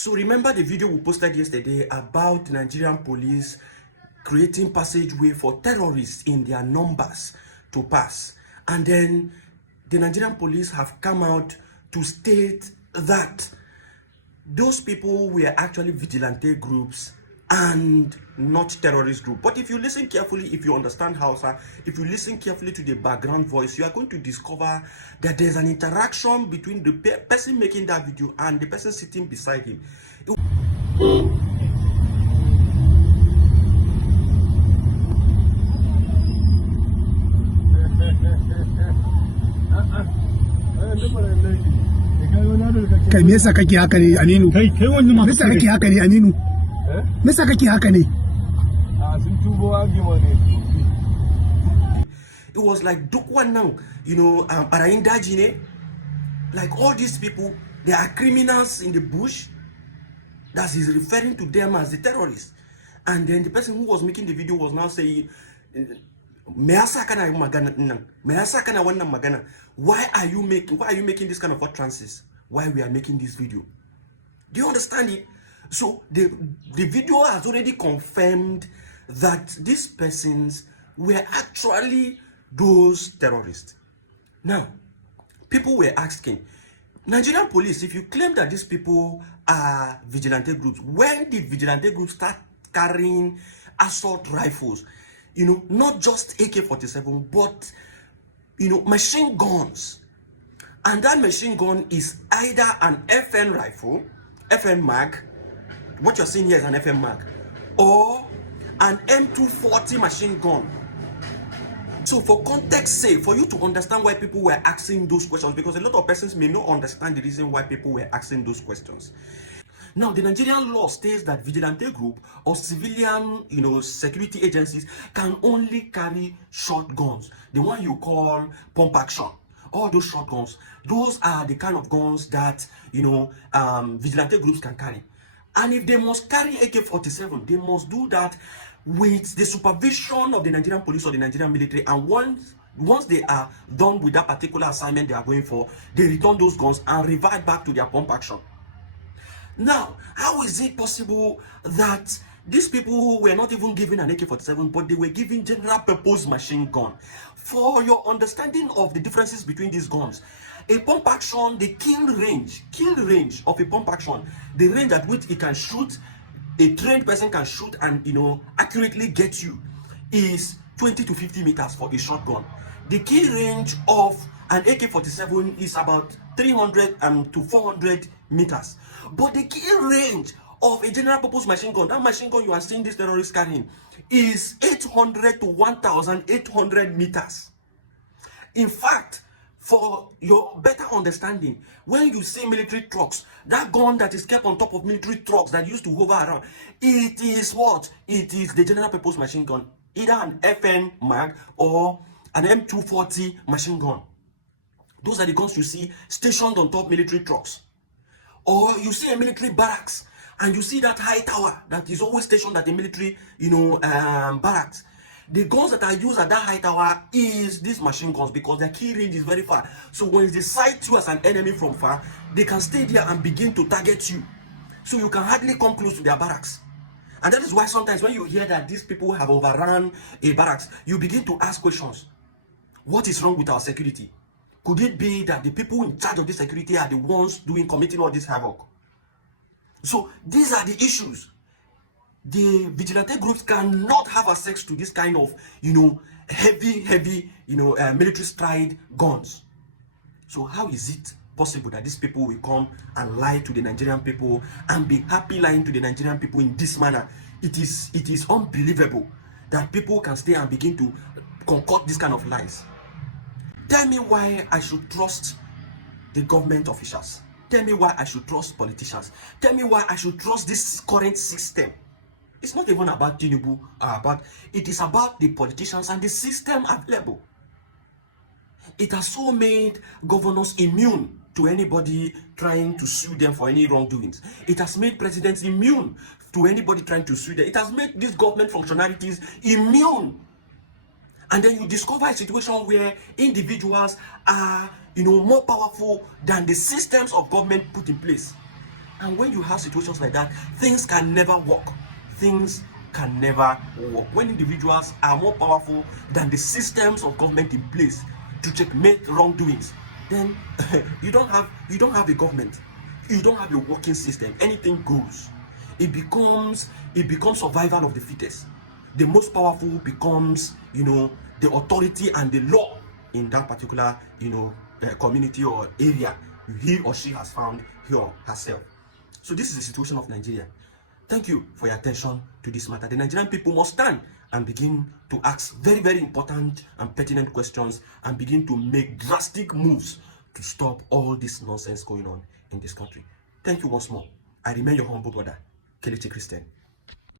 So remember the video we posted yesterday about Nigerian police creating passageway for terrorists in their numbers to pass. And then the Nigerian police have come out to state that those people were actually vigilante groups and not terrorist group. But if you listen carefully, if you understand Hausa, if you listen carefully to the background voice, you are going to discover that there's an interaction between the person making that video and the person sitting beside him. Kai me yasa kake haka ne Aminu? Kai wannan ma me yasa kake haka ne Aminu? Me yasa kake haka ne? It was like duk wannan, you know, barayin daji ne. Like all these people, they are criminals in the bush. That he's referring to them as the terrorists. And then the person who was making the video was now saying, why are you making this kind of utterances? Why we are making this video? Do you understand it? So the video has already confirmed that these persons were actually those terrorists. Now, people were asking, Nigerian police, if you claim that these people are vigilante groups, when did vigilante groups start carrying assault rifles? You know, not just AK-47, but, you know, machine guns. And that machine gun is either an FN rifle, FN mag, what you're seeing here is an FN mag, or an M240 machine gun. So for context sake, for you to understand why people were asking those questions, because a lot of persons may not understand the reason why people were asking those questions. Now, the Nigerian law states that vigilante group or civilian, you know, security agencies can only carry shotguns, the one you call pump action. All those shotguns, those are the kind of guns that, you know, vigilante groups can carry. And if they must carry AK-47, they must do that with the supervision of the Nigerian police or the Nigerian military. And once they are done with that particular assignment they are going for, they return those guns and revert back to their pump action. Now, how is it possible that these people were not even given an AK-47, but they were given general purpose machine gun? For your understanding of the differences between these guns, a pump action, the kill range of a pump action, the range at which it can shoot, a trained person can shoot and, you know, accurately get you, is 20 to 50 meters for a shotgun. The kill range of an AK-47 is about 300 to 400 meters. But the kill range of a general purpose machine gun, that machine gun you are seeing these terrorists carrying, is 800 to 1,800 meters. In fact, for your better understanding, when you see military trucks, that gun that is kept on top of military trucks that used to hover around, it is what? It is the general purpose machine gun, either an FN mag or an M240 machine gun. Those are the guns you see stationed on top military trucks. Or you see a military barracks and you see that high tower that is always stationed at the military, you know, barracks. The guns that are used at that high tower is these machine guns because their key range is very far. So when they sight you as an enemy from far, they can stay there and begin to target you. So you can hardly come close to their barracks. And that is why sometimes when you hear that these people have overrun a barracks, you begin to ask questions. What is wrong with our security? Could it be that the people in charge of the security are the ones committing all this havoc? So these are the issues. The vigilante groups cannot have access to this kind of, you know, heavy, you know, military stride guns. So how is it possible that these people will come and lie to the Nigerian people and be happy lying to the Nigerian people in this manner? It is unbelievable that people can stay and begin to concoct this kind of lies. Tell me why I should trust the government officials. Tell me why I should trust politicians. Tell me why I should trust this current system. It's not even about Tinubu, but it is about the politicians and the system available. It has so made governors immune to anybody trying to sue them for any wrongdoings. It has made presidents immune to anybody trying to sue them. It has made these government functionalities immune. And then you discover a situation where individuals are, you know, more powerful than the systems of government put in place. And when you have situations like that, things can never work. Things can never work. When individuals are more powerful than the systems of government in place to checkmate wrongdoings, then you don't have a government. You don't have a working system. Anything goes. It becomes survival of the fittest. The most powerful becomes, the authority and the law in that particular, community or area he or she has found here or herself. So this is the situation of Nigeria. Thank you for your attention to this matter. The Nigerian people must stand and begin to ask very, very important and pertinent questions and begin to make drastic moves to stop all this nonsense going on in this country. Thank you once more. I remain your humble brother, Kelechi Christian.